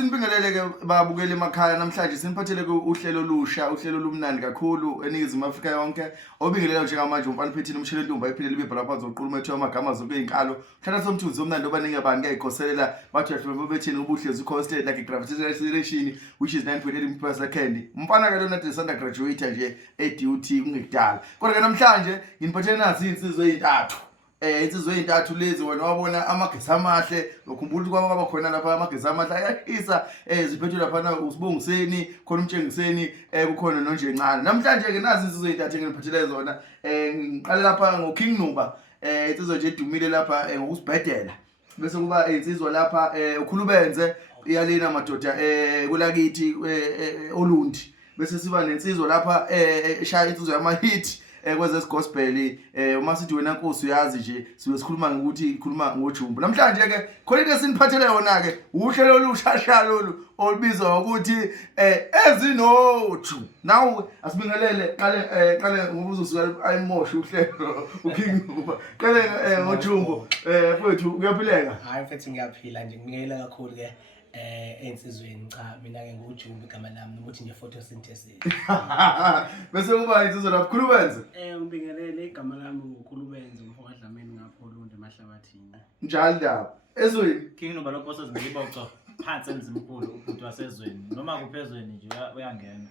Sinibingelele-ke babukeli emakhaya namhlanje siniphathele-ke uhlelo olusha, uhlelo olumnandi kakhulu eNingizimu Afrika yonke. Obingelela njengamanje umfana Phethini umshelo Ntumba iphile libe bhala phansi uquluma ethu amagama zonke izinkalo. Mhlana somthuzi omnandi obaningi abantu ngiyayikhoselela bathi yahlule bethini ubuhlezi constant like gravitational acceleration which is 9.8 per second. Umfana ke lona desanda graduate nje eDUT kungekudala. Kodwa ke namhlanje nginiphathele nazi insizwe ezintathu. Insizwe ezintathu lezi wena wabona amagesi amahle ukhumbula ukuthi kwaba khona lapha amagesi amahle ayashisa ziphethwe lapha usibongiseni khona umtshengiseni kukhona nonje encane. Namhlanje ke nazi insizwe ezintathu engiphathele zona ngiqale lapha ngoKing Nuba insizwe nje edumile lapha ngokusibhedela bese kuba insizwa lapha ukhulubenze iyalena madoda kulakithi Olundi bese siba nensizwa lapha eshaya insizwa yama hit kweze gospel uma sithi wena Nkosi uyazi nje sibe sikhuluma ngokuthi ikhuluma ngojumbu. Namhlanje ke khona into esiniphathele yona ke uhlelo olushasha lolu olubizwa ukuthi ezinothu. Nawe asibingelele qale ngobuzo usuka ayimosha uhlelo uKing Nuba. Qale ngojumbu mfowethu uyaphileka? Hayi mfethu ngiyaphila nje ngingela kakhulu ke ensizweni cha mina ke ngujumbu igama lami ukuthi nje photosynthesis. Bese kuba insizwa lapha khulubenze. Ngibingelele igama lami ukhulubenze umfowabo Dlamini ngapho Olundi emahlabathini. Njalo ndaba. Ezweni King Nuba lokho sezimbiboco phansi emzimkhulu ubhuti wasezweni noma kuphezweni nje uyangena.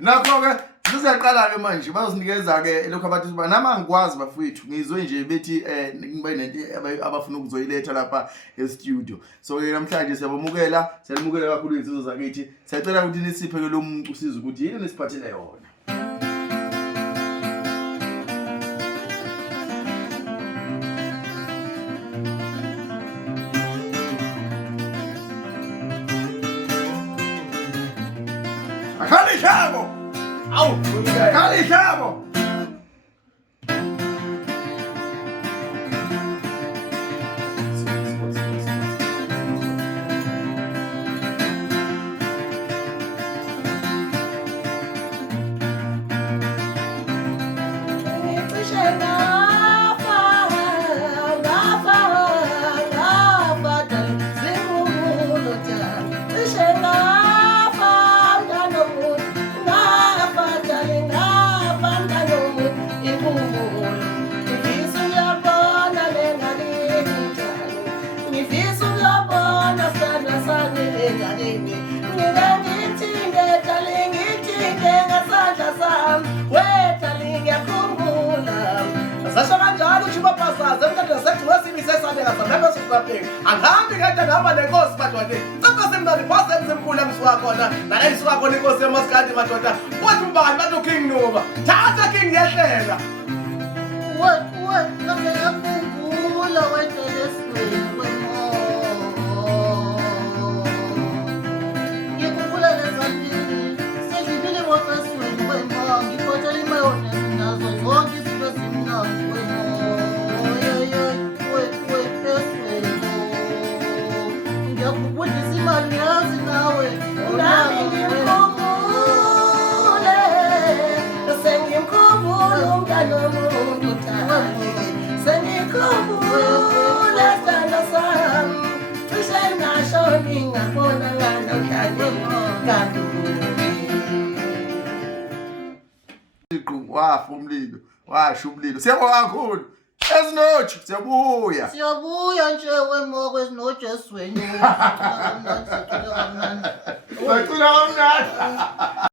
Nakho ke sizaqala ke manje bazosinikeza ke lokho abathi nama ngikwazi bafowethu ngizwe nje bethi ngibe nento abafuna ukuzoyiletha lapha e-studio. So ke namhlanje siyabamukela kakhulu izizwe zakithi. Siyacela ukuthi nisiphe ke lo muntu usiza ukuthi yini nisiphathele yona. Kali Shabo! Au! Kali Shabo! Sasha kanjalo uchiba pasaza emntwana sethu wesimise sabeka sabeka sokupheka angahambi kade ngihamba nenkosi madoda saka semntwana phasa emsemkhulu emsuka khona nala isuka khona inkosi yamaskadi madoda wathi ubani bathi uKing Nuba thatha King yehlela we ngiyakhumbula wethu lesizwe ngikhumbula lezantini sedlibile ngokwesizwe kwemba ngiphothela imayonnaise nazo zonke izinto ezimnandi ngiyakubudisa imali yazi nawe nami ngikhumbule sengikhumbula umntana womuntu sengikhumbule sithando sami cishe ngashoni ngabona nganamhlanje Wafa umlilo, washa umlilo. Siyabonga kakhulu. Ezinothu siyabuya. siyabuya nje wemoko ezinotsho esweni Bacula kamnandi.